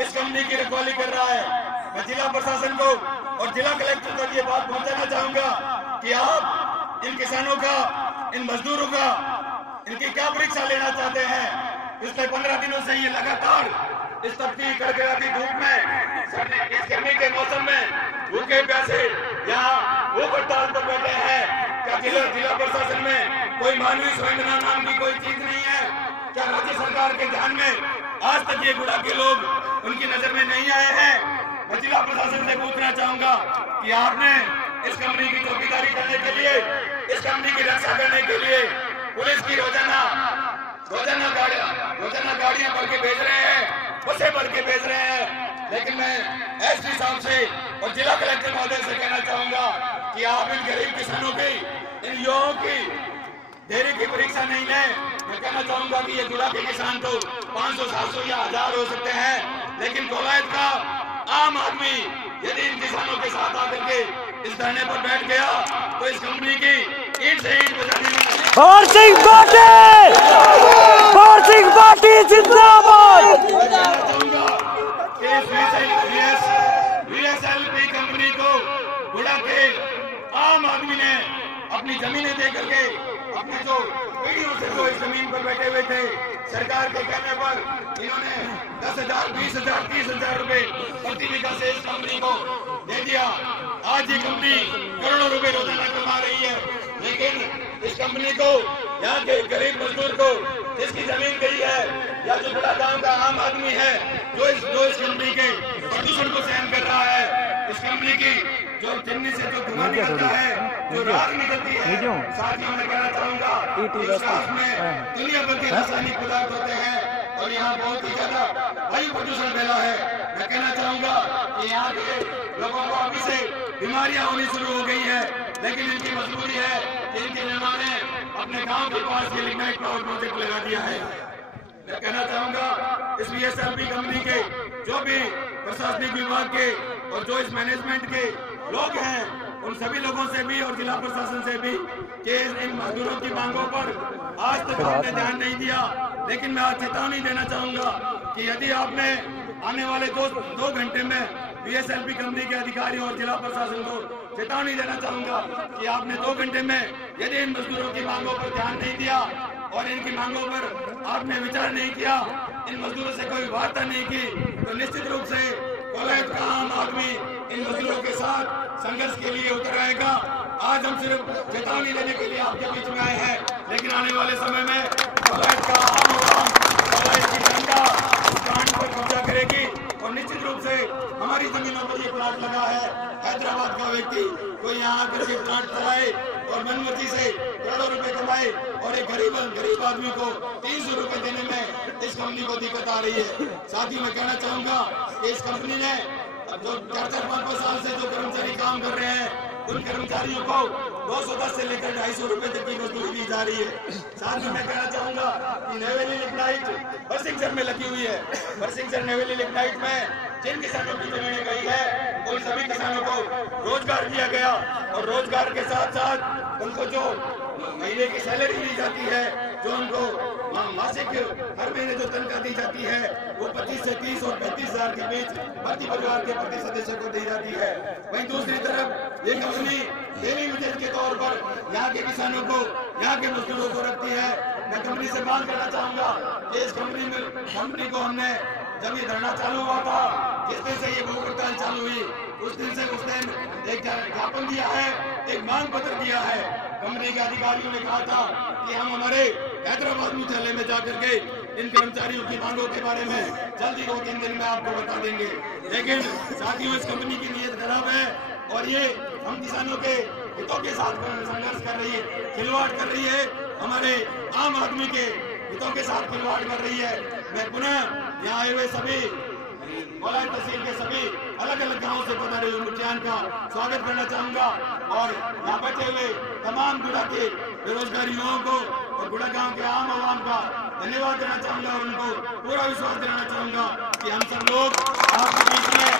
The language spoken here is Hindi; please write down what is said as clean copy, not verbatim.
इस कंपनी की रखवाली कर रहा है। मैं जिला प्रशासन को और जिला कलेक्टर तक ये बात पहुंचाना चाहूंगा कि आप इन किसानों का, इन मजदूरों का, इनकी क्या परीक्षा लेना चाहते हैं। पिछले 15 दिनों से ये लगातार इस तपती कड़कड़ाती धूप में, इस गर्मी के मौसम में भूखे प्यासे यहाँ भूख हड़ताल पर बैठे हैं। क्या जिला प्रशासन में कोई मानवीय संवेदना नाम की कोई चीज नहीं है? क्या राज्य सरकार के ध्यान में आज तक ये गुड़ा के लोग उनकी नजर में नहीं आए हैं? मैं जिला प्रशासन से पूछना चाहूंगा कि आपने इस कंपनी की चौकीदारी करने के लिए, इस कंपनी की रक्षा करने के लिए पुलिस की रोजाना गाड़ियां भर के भेज रहे हैं, बसें भर के भेज रहे हैं। लेकिन मैं एसपी साहब से और जिला कलेक्टर महोदय से कहना चाहूंगा कि आप इन गरीब किसानों की, इन युवाओं की देरी की परीक्षा नहीं लें। मैं कहना चाहूंगा कि ये जुड़ा के किसान तो 500, 700 या 1000 हो सकते हैं, लेकिन कोलायत का आम आदमी यदि इन किसानों के साथ आकर के इस धरने पर बैठ गया तो इस कंपनी की ईंट से ईंट बजाने में जिंदाबाद। VSLP कंपनी को गुड़ा के आम आदमी ने अपनी जमीनें दे करके, अपने जो पीढ़ियों से जो इस जमीन पर बैठे हुए थे, सरकार के कहने पर इन्होंने 10,000, 20,000, 30,000 रुपए प्रति बीघा से इस कंपनी को दे दिया। आज ये कंपनी करोड़ों रुपए रोजाना कमा रही है, लेकिन इस कंपनी को, यहाँ के गरीब मजदूर को जिसकी जमीन गई है, या जो बड़ा गांव का आम आदमी है जो इस कंपनी के प्रदूषण को सहन कर रहा है, इस कंपनी की जो चिमनी से जो धुआं निकलता है, जो राख निकलती है, साथ ही मैं कहना चाहूंगा इस राख में दुनिया भर के रासायनिक पदार्थ होते हैं और यहाँ बहुत ही ज्यादा वायु प्रदूषण फैला है। मैं कहना चाहूंगा कि यहाँ के लोगों को अभी से बीमारियां होनी शुरू हो गई है, लेकिन इनकी मजबूरी है कि इनके निर्माण ने अपने गांव के पास ये लिग्नाइट पावर प्रोजेक्ट लगा दिया है। मैं कहना चाहूंगा इस VSLP कंपनी के जो भी प्रशासनिक विभाग के और जो इस मैनेजमेंट के लोग हैं, उन सभी लोगों से भी और जिला प्रशासन से भी कि इन मजदूरों की मांगों पर आज तक आपने ध्यान नहीं दिया। लेकिन मैं आज चेतावनी देना चाहूंगा कि यदि आपने आने वाले दो घंटे में VSLP कंपनी के अधिकारियों और जिला प्रशासन को चेतावनी देना चाहूंगा कि आपने 2 घंटे में यदि इन मजदूरों की मांगों पर ध्यान नहीं दिया और इनकी मांगों पर आपने विचार नहीं किया, इन मजदूरों से कोई वार्ता नहीं की, तो निश्चित रूप से कोलायत का आम आदमी इन मजदूरों के साथ संघर्ष के लिए उतर आएगा। आज हम सिर्फ चेतावनी देने के लिए आपके बीच में आए हैं, लेकिन आने वाले समय में कोलायत का आम आवाम, कोलायत की जनता इस प्लांट पर कब्जा करेगी और निश्चित रूप से हमारी जमीनों पर ये प्लांट लगा है। हैदराबाद का व्यक्ति कोई यहाँ आकर के प्लांट चलाए और मनमर्जी से करोड़ों रुपए कमाए और एक गरीब आदमी को 300 रुपए देने में इस कंपनी को दिक्कत आ रही है। साथ ही मैं कहना चाहूंगा कि इस कंपनी ने जो 4-5 साल से जो कर्मचारी काम कर रहे हैं, उन कर्मचारियों को 210 से लेकर 250 रुपए तक की मजदूरी दी जा रही है। साथ ही मैं कहना चाहूंगा कि नेवेली लिग्नाइट बरसिंहसर में लगी हुई है। बरसिंहसर नेवेली लिग्नाइट में जिन किसानों की जमीनें गई है, उन सभी किसानों को रोजगार दिया गया और रोजगार के साथ साथ उनको जो महीने की सैलरी दी जाती है, जो उनको मासिक हर महीने जो तनख्वाह दी जाती है, वो 25 से 30 और 35,000 के बीच बाकी परिवार के प्रति सदस्य को दी जाती है। वहीं दूसरी तरफ ये कंपनी डेली वेजेज के तौर पर यहाँ के किसानों को, यहाँ के मजदूरों को रखती है। मैं कंपनी से बात करना चाहूंगा कि इस कंपनी को हमने जब ये धरना चालू हुआ था, जिस दिन से ये भूख हड़ताल चालू हुई, उस दिन एक ज्ञापन दिया है, एक मांग पत्र दिया है। कंपनी के अधिकारियों ने कहा था कि हम हमारे हैदराबाद मुख्यालय में जाकर के इन कर्मचारियों की मांगों के बारे में जल्दी 2-3 दिन में आपको बता देंगे। लेकिन साथियों, इस कंपनी की नीयत खराब है और ये हम किसानों के हितों के साथ संघर्ष कर रही है, खिलवाड़ कर रही है, हमारे आम आदमी के हितों के साथ खिलवाड़ कर रही है। मैं पुनः यहाँ आए हुए सभी कोलायत तहसील के सभी अलग अलग गांवों से पधारे हुए मुखियान का स्वागत करना चाहूंगा और यहाँ बैठे हुए तमाम गुड़ा के बेरोजगार युवाओं को और गुड़ा गांव के आम आवाम का धन्यवाद देना चाहूंगा और उनको पूरा विश्वास दिलाना चाहूंगा कि हम सब लोग आपके बीच में